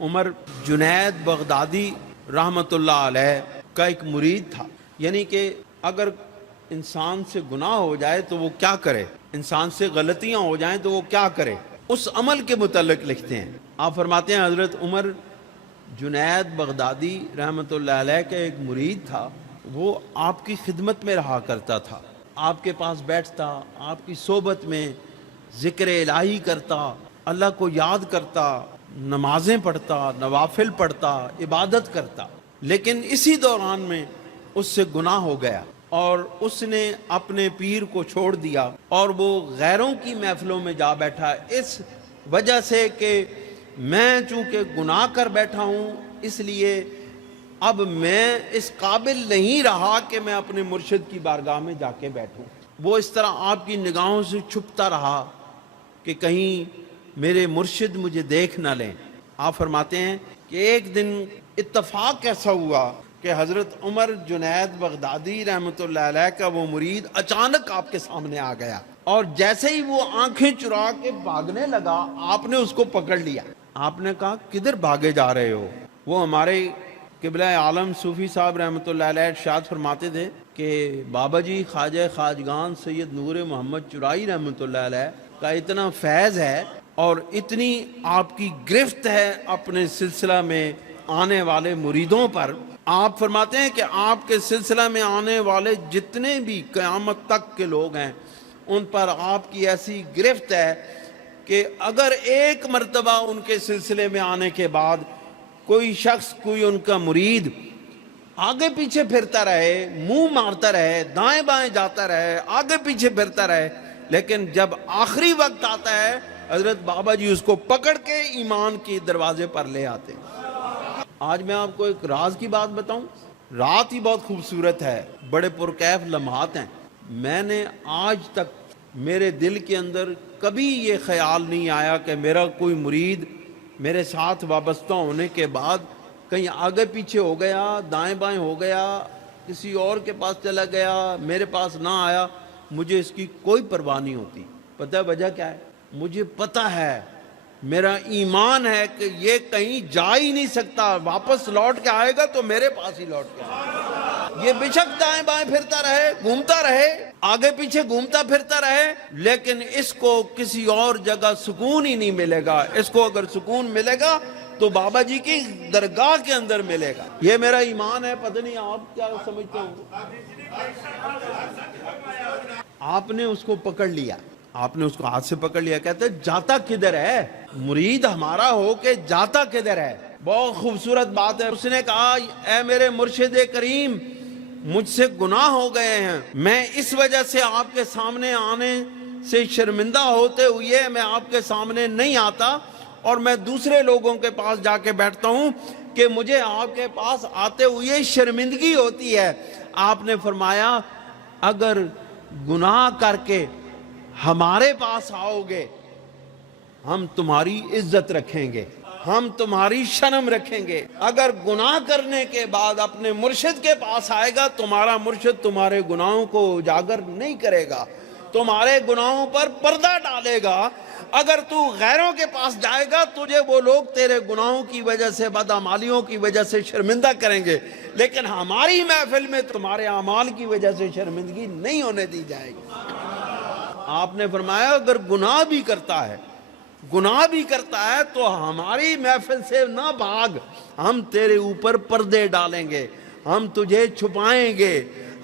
عمر جنید بغدادی رحمۃ اللہ علیہ کا ایک مرید تھا، یعنی کہ اگر انسان سے گناہ ہو جائے تو وہ کیا کرے، انسان سے غلطیاں ہو جائیں تو وہ کیا کرے، اس عمل کے متعلق لکھتے ہیں۔ آپ فرماتے ہیں حضرت عمر جنید بغدادی رحمۃ اللہ علیہ کا ایک مرید تھا، وہ آپ کی خدمت میں رہا کرتا تھا، آپ کے پاس بیٹھتا، آپ کی صحبت میں ذکر الہی کرتا، اللہ کو یاد کرتا، نمازیں پڑھتا، نوافل پڑھتا، عبادت کرتا، لیکن اسی دوران میں اس سے گناہ ہو گیا اور اس نے اپنے پیر کو چھوڑ دیا اور وہ غیروں کی محفلوں میں جا بیٹھا، اس وجہ سے کہ میں چونکہ گناہ کر بیٹھا ہوں اس لیے اب میں اس قابل نہیں رہا کہ میں اپنے مرشد کی بارگاہ میں جا کے بیٹھوں۔ وہ اس طرح آپ کی نگاہوں سے چھپتا رہا کہ کہیں میرے مرشد مجھے دیکھ نہ لیں۔ آپ فرماتے ہیں کہ ایک دن اتفاق ایسا ہوا کہ حضرت عمر جنید بغدادی رحمۃ اللہ علیہ کا وہ مرید اچانک آپ کے سامنے آ گیا، اور جیسے ہی وہ آنکھیں چرا کے بھاگنے لگا آپ نے اس کو پکڑ لیا۔ آپ نے کہا کدھر بھاگے جا رہے ہو؟ وہ ہمارے قبلہ عالم صوفی صاحب رحمۃ اللہ علیہ ارشاد فرماتے تھے کہ بابا جی خواجہ خواجگان سید نور محمد چرائی رحمۃ اللہ علیہ کا اتنا فیض ہے اور اتنی آپ کی گرفت ہے اپنے سلسلہ میں آنے والے مریدوں پر، آپ فرماتے ہیں کہ آپ کے سلسلہ میں آنے والے جتنے بھی قیامت تک کے لوگ ہیں ان پر آپ کی ایسی گرفت ہے کہ اگر ایک مرتبہ ان کے سلسلے میں آنے کے بعد کوئی شخص، کوئی ان کا مرید آگے پیچھے پھرتا رہے، منہ مارتا رہے، دائیں بائیں جاتا رہے، آگے پیچھے پھرتا رہے، لیکن جب آخری وقت آتا ہے حضرت بابا جی اس کو پکڑ کے ایمان کے دروازے پر لے آتے ہیں۔ آج میں آپ کو ایک راز کی بات بتاؤں، رات ہی بہت خوبصورت ہے، بڑے پرکیف لمحات ہیں۔ میں نے آج تک میرے دل کے اندر کبھی یہ خیال نہیں آیا کہ میرا کوئی مرید میرے ساتھ وابستہ ہونے کے بعد کہیں آگے پیچھے ہو گیا، دائیں بائیں ہو گیا، کسی اور کے پاس چلا گیا، میرے پاس نہ آیا، مجھے اس کی کوئی پرواہ نہیں ہوتی۔ پتہ ہے وجہ کیا ہے؟ مجھے پتہ ہے، میرا ایمان ہے کہ یہ کہیں جا ہی نہیں سکتا، واپس لوٹ کے آئے گا تو میرے پاس ہی لوٹ کے آئے گا۔ یہ بے شک دائیں بائیں پھرتا رہے، گھومتا رہے، آگے پیچھے گھومتا پھرتا رہے، لیکن اس کو کسی اور جگہ سکون ہی نہیں ملے گا۔ اس کو اگر سکون ملے گا تو بابا جی کی درگاہ کے اندر ملے گا۔ یہ میرا ایمان ہے، پتہ نہیں آپ کیا سمجھتے ہوں۔ آپ نے اس کو پکڑ لیا، آپ نے اس کو ہاتھ سے پکڑ لیا، کہتے جاتا کدھر ہے؟ مرید ہمارا ہو کے جاتا کدھر ہے؟ بہت خوبصورت بات ہے۔ اس نے کہا اے میرے مرشد کریم، مجھ سے گناہ ہو گئے ہیں، میں اس وجہ سے آپ کے سامنے آنے سے شرمندہ ہوتے ہوئے میں آپ کے سامنے نہیں آتا، اور میں دوسرے لوگوں کے پاس جا کے بیٹھتا ہوں کہ مجھے آپ کے پاس آتے ہوئے شرمندگی ہوتی ہے۔ آپ نے فرمایا اگر گناہ کر کے ہمارے پاس آؤ گے ہم تمہاری عزت رکھیں گے، ہم تمہاری شرم رکھیں گے۔ اگر گناہ کرنے کے بعد اپنے مرشد کے پاس آئے گا، تمہارا مرشد تمہارے گناہوں کو اجاگر نہیں کرے گا، تمہارے گناہوں پر پردہ ڈالے گا۔ اگر تو غیروں کے پاس جائے گا تجھے وہ لوگ تیرے گناہوں کی وجہ سے، بدعمالیوں کی وجہ سے شرمندہ کریں گے، لیکن ہماری محفل میں تمہارے اعمال کی وجہ سے شرمندگی نہیں ہونے دی جائے گی۔ آپ نے فرمایا اگر گناہ بھی کرتا ہے، گناہ بھی کرتا ہے تو ہماری محفل سے نہ بھاگ، ہم تیرے اوپر پردے ڈالیں گے، ہم تجھے چھپائیں گے،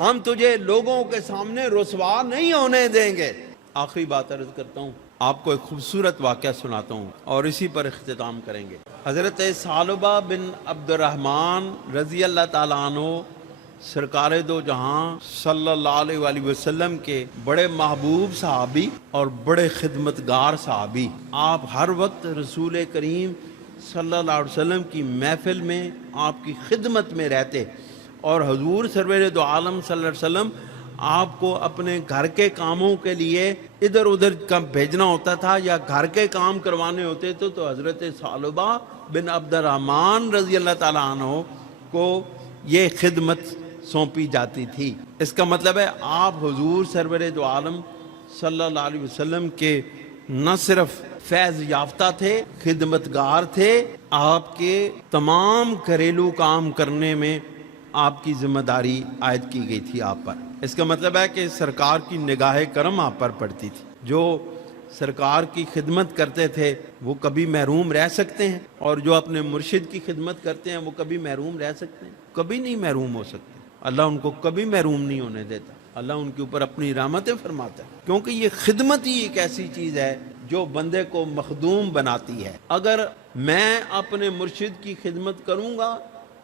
ہم تجھے لوگوں کے سامنے رسوا نہیں ہونے دیں گے۔ آخری بات عرض کرتا ہوں، آپ کو ایک خوبصورت واقعہ سناتا ہوں اور اسی پر اختتام کریں گے۔ حضرت ثعلبہ بن عبد الرحمن رضی اللہ تعالیٰ عنہ سرکار دو جہاں صلی اللہ علیہ وآلہ وسلم کے بڑے محبوب صحابی اور بڑے خدمتگار صحابی، آپ ہر وقت رسول کریم صلی اللہ علیہ وسلم کی محفل میں آپ کی خدمت میں رہتے، اور حضور سرور دو عالم صلی اللہ علیہ وسلم آپ کو اپنے گھر کے کاموں کے لیے ادھر ادھر بھیجنا ہوتا تھا یا گھر کے کام کروانے ہوتے تھے، تو حضرت ثعلبہ بن عبد الرحمن رضی اللہ تعالیٰ عنہ کو یہ خدمت سونپی جاتی تھی۔ اس کا مطلب ہے آپ حضور سرور دو عالم صلی اللہ علیہ وسلم کے نہ صرف فیض یافتہ تھے، خدمتگار تھے، آپ کے تمام گھریلو کام کرنے میں آپ کی ذمہ داری عائد کی گئی تھی آپ پر۔ اس کا مطلب ہے کہ سرکار کی نگاہ کرم آپ پر پڑتی تھی۔ جو سرکار کی خدمت کرتے تھے وہ کبھی محروم رہ سکتے ہیں، اور جو اپنے مرشد کی خدمت کرتے ہیں وہ کبھی محروم رہ سکتے ہیں؟ کبھی نہیں محروم ہو سکتے۔ اللہ ان کو کبھی محروم نہیں ہونے دیتا، اللہ ان کے اوپر اپنی رحمتیں فرماتا ہے، کیونکہ یہ خدمت ہی ایک ایسی چیز ہے جو بندے کو مخدوم بناتی ہے۔ اگر میں اپنے مرشد کی خدمت کروں گا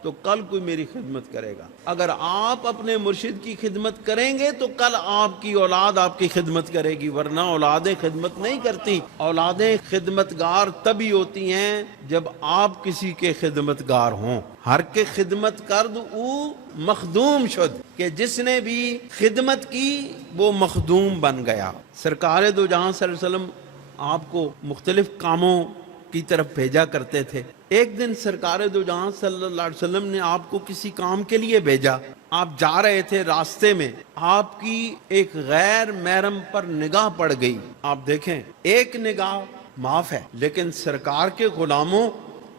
تو کل کوئی میری خدمت کرے گا، اگر آپ اپنے مرشد کی خدمت کریں گے تو کل آپ کی اولاد آپ کی خدمت کرے گی، ورنہ اولادیں خدمت نہیں کرتی۔ اولادیں خدمتگار تبھی ہوتی ہیں جب آپ کسی کے خدمتگار ہوں۔ ہر کے خدمت کرد او مخدوم شد، کہ جس نے بھی خدمت کی وہ مخدوم بن گیا۔ سرکار دو جہاں صلی اللہ علیہ وسلم آپ کو مختلف کاموں کی طرف بھیجا کرتے تھے۔ ایک دن سرکار دو جہاں صلی اللہ علیہ وسلم نے آپ کو کسی کام کے لیے بھیجا۔ آپ جا رہے تھے، راستے میں آپ کی ایک غیر محرم پر نگاہ پڑ گئی۔ آپ دیکھیں، ایک نگاہ معاف ہے، لیکن سرکار کے غلاموں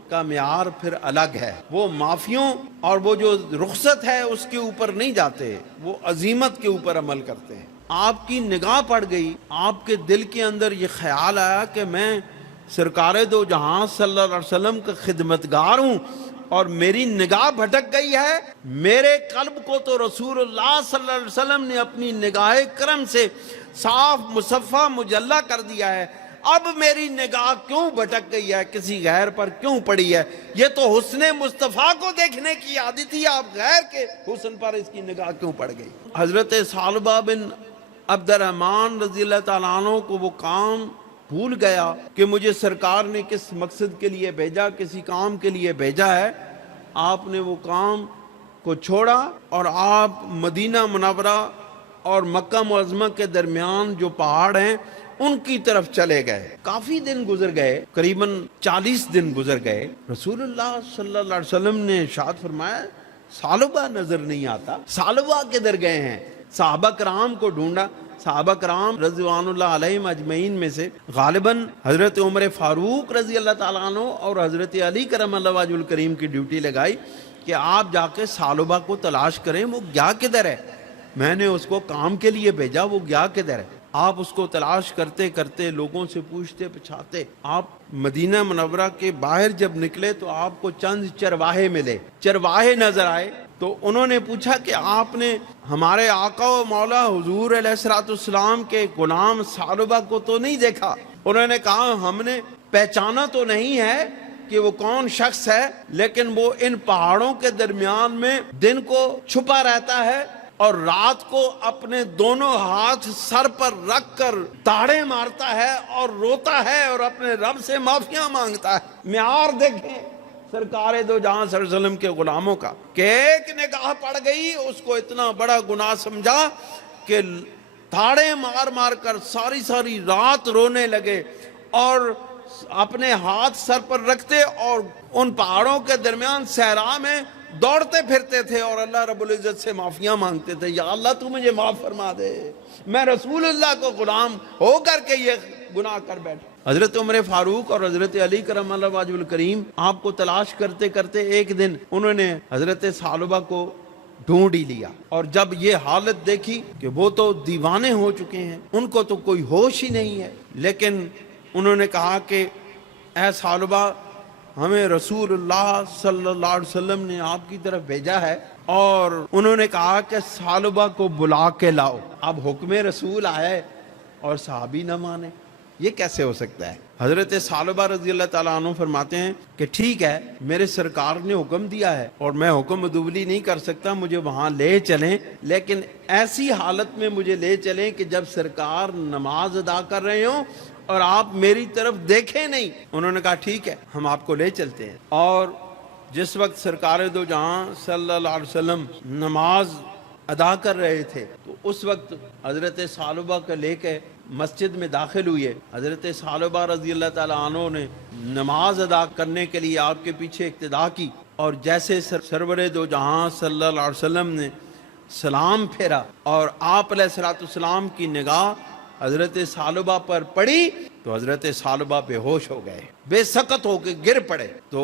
کا معیار پھر الگ ہے۔ وہ معافیوں اور وہ جو رخصت ہے اس کے اوپر نہیں جاتے، وہ عزیمت کے اوپر عمل کرتے ہیں۔ آپ کی نگاہ پڑ گئی، آپ کے دل کے اندر یہ خیال آیا کہ میں سرکار دو جہاں صلی اللہ علیہ وسلم کا خدمتگار ہوں اور میری نگاہ بھٹک گئی ہے۔ میرے قلب کو تو رسول اللہ صلی اللہ علیہ وسلم نے اپنی نگاہ کرم سے صاف مصفہ مجلہ کر دیا ہے، اب میری نگاہ کیوں بھٹک گئی ہے، کسی غیر پر کیوں پڑی ہے؟ یہ تو حسن مصطفیٰ کو دیکھنے کی عادت تھی، آپ غیر کے حسن پر اس کی نگاہ کیوں پڑ گئی؟ حضرت ثعلبہ بن عبد الرحمن رضی اللہ تعالیٰ عنہ کو وہ کام بھول گیا کہ مجھے سرکار نے کس مقصد کے لیے بھیجا، کسی کام کے لیے بھیجا ہے۔ آپ نے وہ کام کو چھوڑا اور آپ مدینہ منورہ اور مکہ معظمہ کے درمیان جو پہاڑ ہیں ان کی طرف چلے گئے۔ کافی دن گزر گئے، قریباً 40 دن گزر گئے۔ رسول اللہ صلی اللہ علیہ وسلم نے ارشاد فرمایا ثعلبہ نظر نہیں آتا، ثعلبہ کدھر گئے ہیں؟ صحابہ کرام کو ڈھونڈا۔ صحابہ کرام رضوان اللہ علیہم اجمعین میں سے غالباً حضرت عمر فاروق رضی اللہ تعالیٰ عنہ اور حضرت علی کرم اللہ وجہ الکریم کی ڈیوٹی لگائی کہ آپ جا کے ثعلبہ کو تلاش کریں، وہ گیا کدھر ہے؟ میں نے اس کو کام کے لیے بھیجا، وہ گیا کدھر ہے؟ آپ اس کو تلاش کرتے کرتے لوگوں سے پوچھتے پچھاتے آپ مدینہ منورہ کے باہر جب نکلے تو آپ کو چند چرواہے ملے، چرواہے نظر آئے۔ تو انہوں نے پوچھا کہ آپ نے ہمارے آقا و مولا حضور علیہ الصلوۃ والسلام کے غلام ثعلبہ کو تو نہیں دیکھا؟ انہوں نے کہا ہم نے پہچانا تو نہیں ہے کہ وہ کون شخص ہے، لیکن وہ ان پہاڑوں کے درمیان میں دن کو چھپا رہتا ہے اور رات کو اپنے دونوں ہاتھ سر پر رکھ کر تاڑے مارتا ہے اور روتا ہے اور اپنے رب سے معافیاں مانگتا ہے۔ معیار دیکھیں سرکار دو جہاں صلی اللہ علیہ وسلم کے غلاموں کا، کہ ایک نگاہ پڑ گئی، اس کو اتنا بڑا گناہ سمجھا کہ تھاڑے مار مار کر ساری رات رونے لگے اور اپنے ہاتھ سر پر رکھتے اور ان پہاڑوں کے درمیان صحرا میں دوڑتے پھرتے تھے اور اللہ رب العزت سے معافیاں مانگتے تھے، یا اللہ تو مجھے معاف فرما دے، میں رسول اللہ کو غلام ہو کر کے یہ گناہ کر بیٹھا۔ حضرت عمر فاروق اور حضرت علی کرم اللہ وجہ الکریم آپ کو تلاش کرتے کرتے ایک دن انہوں نے حضرت ثعلبہ کو ڈھونڈ ہی لیا، اور جب یہ حالت دیکھی کہ وہ تو دیوانے ہو چکے ہیں، ان کو تو کوئی ہوش ہی نہیں ہے، لیکن انہوں نے کہا کہ اے ثعلبہ، ہمیں رسول اللہ صلی اللہ علیہ وسلم نے آپ کی طرف بھیجا ہے، اور انہوں نے کہا کہ ثعلبہ کو بلا کے لاؤ۔ اب حکم رسول آئے اور صحابی نہ مانے، یہ کیسے ہو سکتا ہے؟ حضرت ثعلبہ رضی اللہ تعالیٰ عنہ فرماتے ہیں کہ ٹھیک ہے، میرے سرکار نے حکم دیا ہے اور میں حکم عدولی نہیں کر سکتا، مجھے وہاں لے چلیں، لیکن ایسی حالت میں مجھے لے چلیں کہ جب سرکار نماز ادا کر رہے ہوں اور آپ میری طرف دیکھیں نہیں۔ انہوں نے کہا ٹھیک ہے، ہم آپ کو لے چلتے ہیں۔ اور جس وقت سرکار دو جہاں صلی اللہ علیہ وسلم نماز ادا کر رہے تھے تو اس وقت حضرت ثعلبہ کو لے کے مسجد میں داخل ہوئے۔ حضرت ثعلبہ رضی اللہ تعالیٰ عنہ نے نماز ادا کرنے کے لیے آپ کے پیچھے اقتدا کی، اور جیسے سرور دو جہاں صلی اللہ علیہ وسلم نے سلام پھیرا اور آپ علیہ الصلوۃ والسلام کی نگاہ حضرت ثعلبہ پر پڑی تو حضرت ثعلبہ بے ہوش ہو گئے، بے سقط ہو کے گر پڑے۔ تو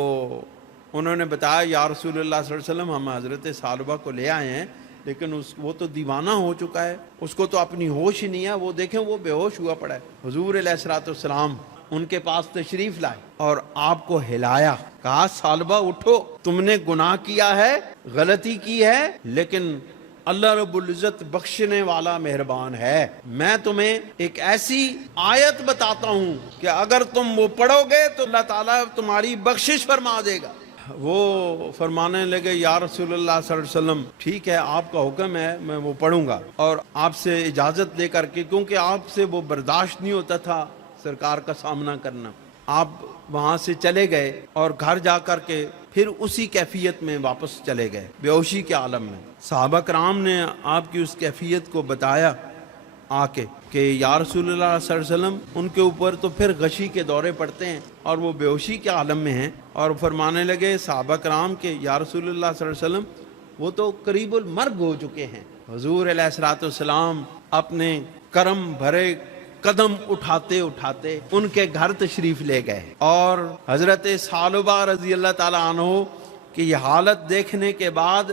انہوں نے بتایا یا رسول اللہ صلی اللہ علیہ وسلم ہم حضرت ثعلبہ کو لے آئے ہیں لیکن وہ تو دیوانہ ہو چکا ہے، اس کو تو اپنی ہوش ہی نہیں ہے، وہ دیکھیں وہ بے ہوش ہوا پڑا ہے۔ حضور علیہ الصلوۃ والسلام ان کے پاس تشریف لائے اور آپ کو ہلایا، کہا ثعلبہ اٹھو، تم نے گناہ کیا ہے، غلطی کی ہے، لیکن اللہ رب العزت بخشنے والا مہربان ہے۔ میں تمہیں ایک ایسی آیت بتاتا ہوں کہ اگر تم وہ پڑھو گے تو اللہ تعالیٰ تمہاری بخشش فرما دے گا۔ وہ فرمانے لگے یا رسول اللہ صلی اللہ علیہ وسلم ٹھیک ہے آپ کا حکم ہے، میں وہ پڑھوں گا، اور آپ سے اجازت لے کر کے، کیونکہ آپ سے وہ برداشت نہیں ہوتا تھا سرکار کا سامنا کرنا، آپ وہاں سے چلے گئے اور گھر جا کر کے پھر اسی کیفیت میں واپس چلے گئے، بے ہوشی کے عالم میں۔ صحابہ کرام نے آپ کی اس کیفیت کو بتایا آ کے کہ یا رسول اللہ صلی اللہ علیہ وسلم، ان کے اوپر تو پھر غشی کے دورے پڑتے ہیں اور وہ بے ہوشی کے عالم میں ہیں، اور فرمانے لگے صحابہ کرام کہ یا رسول اللہ صلی اللہ علیہ وسلم وہ تو قریب المرگ ہو چکے ہیں۔ حضور علیہ الصلوۃ والسلام اپنے کرم بھرے قدم اٹھاتے اٹھاتے ان کے گھر تشریف لے گئے، اور حضرت ثعلبہ رضی اللہ تعالیٰ عنہ کی یہ حالت دیکھنے کے بعد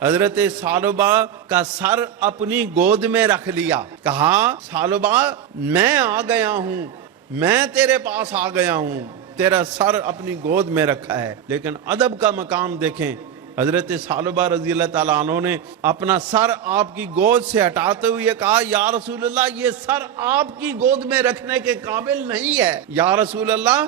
حضرت ثعلبہ کا سر اپنی گود میں رکھ لیا، کہا ثعلبہ میں آ گیا ہوں، میں تیرے پاس آ گیا ہوں، تیرا سر اپنی گود میں رکھا ہے۔ لیکن ادب کا مقام دیکھیں، حضرت ثعلبہ رضی اللہ تعالیٰ عنہ نے اپنا سر آپ کی گود سے ہٹاتے ہوئے کہا یا رسول اللہ یہ سر آپ کی گود میں رکھنے کے قابل نہیں ہے، یا رسول اللہ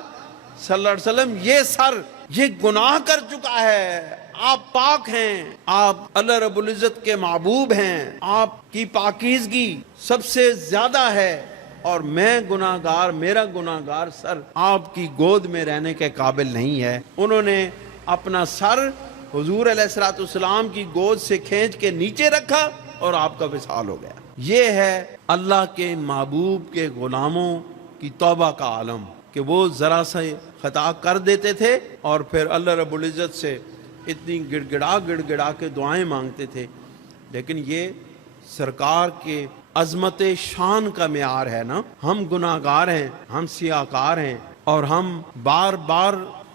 صلی اللہ علیہ وسلم یہ سر یہ گناہ کر چکا ہے، آپ پاک ہیں، آپ اللہ رب العزت کے محبوب ہیں، آپ کی پاکیزگی سب سے زیادہ ہے، اور میں گناہگار، میرا گناہگار سر آپ کی گود میں رہنے کے قابل نہیں ہے۔ انہوں نے اپنا سر حضور علیہ الصلوۃ والسلام کی گود سے کھینچ کے نیچے رکھا اور آپ کا وصال ہو گیا۔ یہ ہے اللہ کے محبوب کے غلاموں کی توبہ کا عالم، کہ وہ ذرا سا خطا کر دیتے تھے اور پھر اللہ رب العزت سے اتنی گڑ گڑا کے دعائیں مانگتے تھے۔ لیکن یہ سرکار کے عظمت شان کا معیار ہے نا، ہم گناہگار ہیں، ہم سیاہکار ہیں، اور ہم بار بار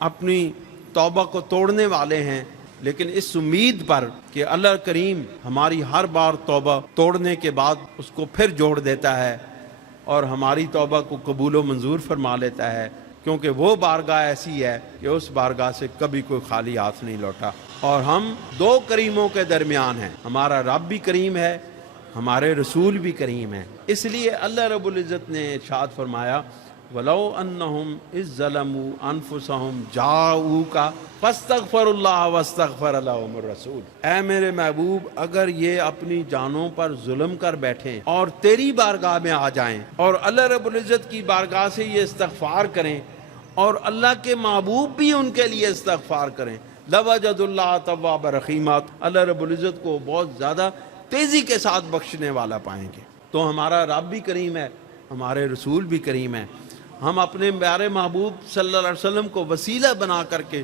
اپنی توبہ کو توڑنے والے ہیں، لیکن اس امید پر کہ اللہ کریم ہماری ہر بار توبہ توڑنے کے بعد اس کو پھر جوڑ دیتا ہے اور ہماری توبہ کو قبول و منظور فرما لیتا ہے، کیونکہ وہ بارگاہ ایسی ہے کہ اس بارگاہ سے کبھی کوئی خالی ہاتھ نہیں لوٹا۔ اور ہم دو کریموں کے درمیان ہیں، ہمارا رب بھی کریم ہے، ہمارے رسول بھی کریم ہیں۔ اس لیے اللہ رب العزت نے ارشاد فرمایا وَلَوْ أَنَّهُمْ إِذْ ظَلَمُوا أَنفُسَهُمْ جَاءُوكَ فَاسْتَغْفَرُوا اللَّهَ وَاسْتَغْفَرَ لَهُمُ الرَّسُولُ، اے میرے محبوب اگر یہ اپنی جانوں پر ظلم کر بیٹھیں اور تیری بارگاہ میں آ جائیں اور اللہ رب العزت کی بارگاہ سے یہ استغفار کریں اور اللہ کے محبوب بھی ان کے لیے استغفار کریں، لَوَجَدُوا اللَّهَ تَوَّابًا رَحِيمًا، اللہ رب العزت کو بہت زیادہ تیزی کے ساتھ بخشنے والا پائیں گے۔ تو ہمارا رب بھی کریم ہے، ہمارے رسول بھی کریم ہے۔ ہم اپنے پیارے محبوب صلی اللہ علیہ وسلم کو وسیلہ بنا کر کے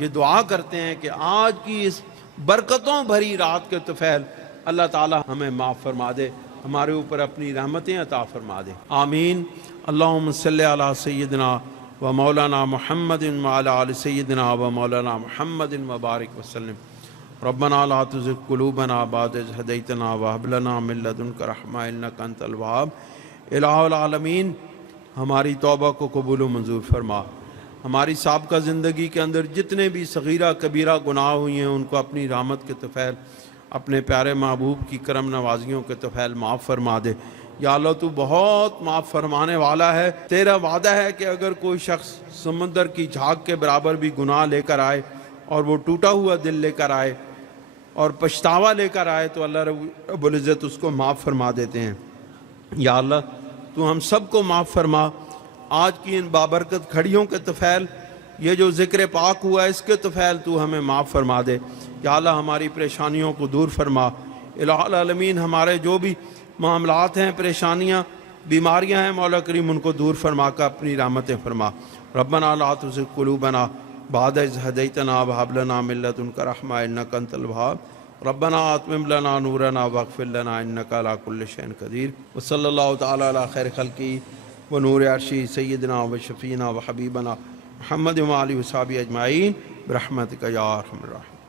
یہ دعا کرتے ہیں کہ آج کی اس برکتوں بھری رات کے طفیل اللہ تعالی ہمیں معاف فرما دے، ہمارے اوپر اپنی رحمتیں عطا فرما دے، آمین۔ اللہم صلی علی سیدنا و مولانا محمد وعلی آل سیدنا و مولانا محمد وبارک وسلم۔ ربنا لا تزغ قلوبنا بعد إذ هديتنا وهب لنا من لدنك رحمة إنك أنت الوهاب۔ الہ العالمین ہماری توبہ کو قبول و منظور فرما، ہماری سابقہ زندگی کے اندر جتنے بھی صغیرہ کبیرہ گناہ ہوئی ہیں ان کو اپنی رحمت کے طفیل اپنے پیارے محبوب کی کرم نوازیوں کے طفیل معاف فرما دے۔ یا اللہ تو بہت معاف فرمانے والا ہے، تیرا وعدہ ہے کہ اگر کوئی شخص سمندر کی جھاگ کے برابر بھی گناہ لے کر آئے اور وہ ٹوٹا ہوا دل لے کر آئے اور پچھتاوا لے کر آئے تو اللہ رب العزت اس کو معاف فرما دیتے ہیں۔ یا اللہ تو ہم سب کو معاف فرما، آج کی ان بابرکت کھڑیوں کے طفیل یہ جو ذکر پاک ہوا ہے اس کے طفیل تو ہمیں معاف فرما دے۔ یا اللہ ہماری پریشانیوں کو دور فرما، الہ العالمین ہمارے جو بھی معاملات ہیں، پریشانیاں، بیماریاں ہیں، مولا کریم ان کو دور فرما کر اپنی رحمتیں فرما۔ ربنا لا تزغ قلوبنا بعد إذ هديتنا وهب لنا من لدنك رحمة إنك أنت الوهاب۔ ربنا اتمم لنا نورنا واغفر لنا انك على كل شيء قدير۔ وصلی اللہ تعالی علی خیر خلقی ونور عرشی سیدنا و شفینا و حبیبنا محمد و آلہ و صحبہ اجمعین۔ برحمتک یا ارحم الراحمین.